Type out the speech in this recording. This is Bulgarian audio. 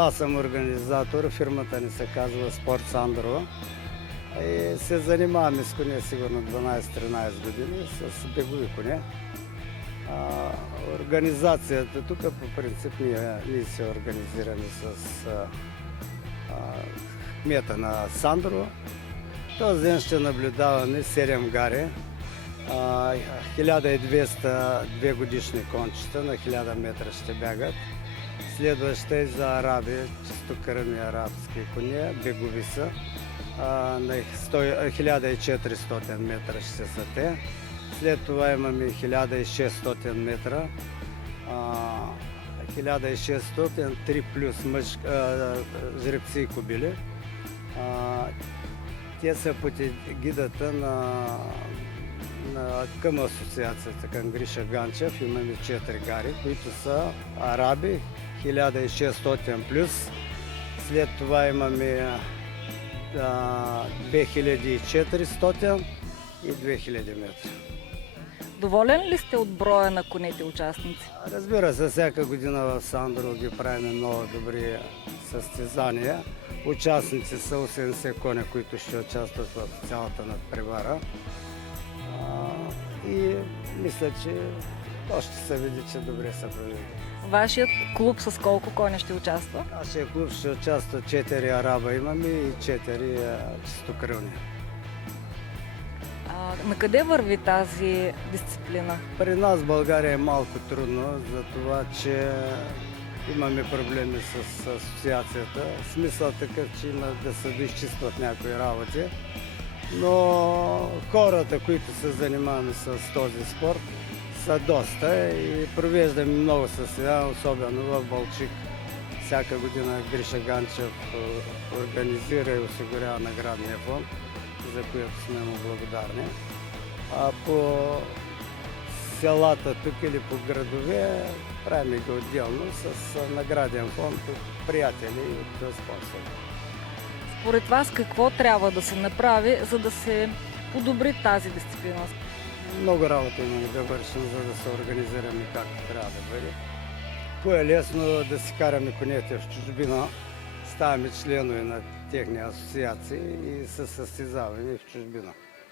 Аз съм организатор, фирмата ни се казва Спорт Сандро и се занимаваме с коне сигурно 12-13 години с бегови коне. Организацията тук по принцип ние се организираме с кмета на Сандро. Този ден ще наблюдаваме 7 гари, 1200 двегодишни кончета на 1000 метра ще бягат. Следваща е за араби, чистокръвни арабски коне, бегови са. На 1400 метра ще са те. След това имаме 1600 метра. 1600, 3 плюс жребци и кобили. Те са под егидата към асоциацията, към Гриша Ганчев. Имаме 4 гари, които са араби, 1600 плюс. След това имаме 2400 и 2000 метра. Доволен ли сте от броя на конете участници? Разбира се, всяка година в Сандро ги правим много добри състезания. Участници са 80 коня, които ще участват в цялата надпревара. И мисля, че още се види, че добре са провели. Вашият клуб с колко коня ще участва? Нашия клуб ще участва 4 араба имаме и 4 чистокръвни. На къде върви тази дисциплина? При нас в България е малко трудно, за това, че имаме проблеми с асоциацията. Смисъл такъв, че има да се доизчистват някои работи. Но хората, които се занимаваме с този спорт, са доста и провеждаме много състезания, особено в Балчик. Всяка година Гриша Ганчев организира и осигурява наградния фонд, за което сме му благодарни. А по селата тук или по градове правим ги отделно с награден фонд от приятели и от спонсори. Според вас какво трябва да се направи, за да се подобри тази дисциплина? Много работа имаме да вършим, за да се организираме както трябва да бъде. По-лесно да си караме конете в чужбина, ставаме членове на техни асоциации и се състезаваме в чужбина.